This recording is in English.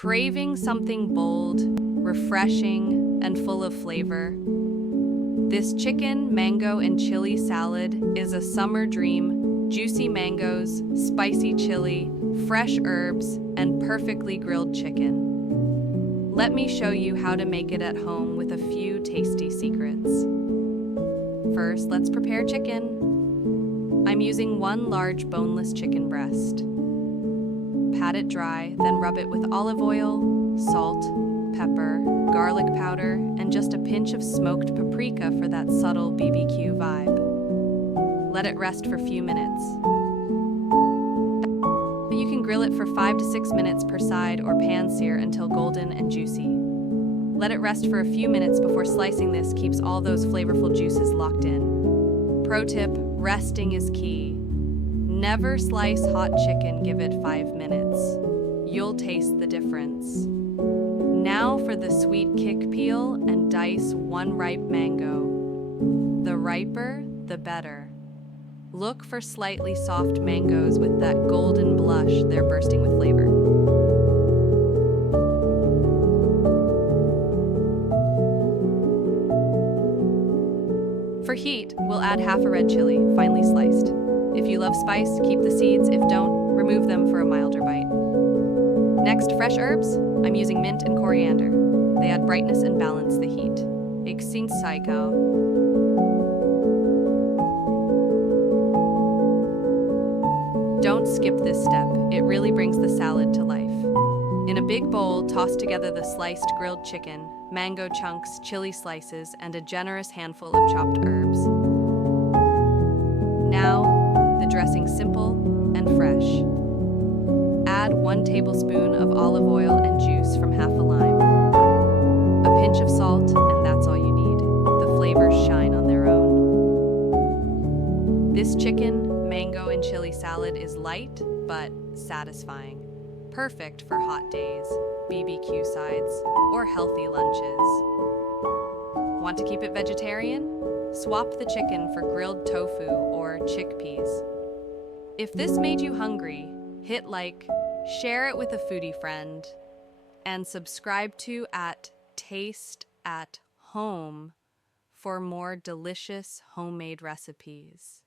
Craving something bold, refreshing, and full of flavor? This chicken, mango, and chili salad is a summer dream. Juicy mangoes, spicy chili, fresh herbs, and perfectly grilled chicken. Let me show you how to make it at home with a few tasty secrets. First, let's prepare chicken. I'm using one large boneless chicken breast. Pat it dry, then rub it with olive oil, salt, pepper, garlic powder, and just a pinch of smoked paprika for that subtle BBQ vibe. Let it rest for a few minutes. You can grill it for 5 to 6 minutes per side or pan sear until golden and juicy. Let it rest for a few minutes before slicing. This keeps all those flavorful juices locked in. Pro tip, resting is key. Never slice hot chicken, give it 5 minutes. You'll taste the difference. Now for the sweet kick, peel and dice one ripe mango. The riper, the better. Look for slightly soft mangoes with that golden blush, they're bursting with flavor. For heat, we'll add half a red chili, finely sliced. If you love spice, keep the seeds. If don't, remove them for a milder bite. Next, fresh herbs. I'm using mint and coriander. They add brightness and balance the heat. Xing Saikao. Don't skip this step. It really brings the salad to life. In a big bowl, toss together the sliced grilled chicken, mango chunks, chili slices, and a generous handful of chopped herbs. Now, the dressing simple and fresh. Add 1 tablespoon of olive oil and juice from half a lime. A pinch of salt, and that's all you need. The flavors shine on their own. This chicken, mango, and chili salad is light but satisfying. Perfect for hot days, BBQ sides, or healthy lunches. Want to keep it vegetarian? Swap the chicken for grilled tofu or chickpeas. If this made you hungry, hit like, share it with a foodie friend, and subscribe to @Taste at Home for more delicious homemade recipes.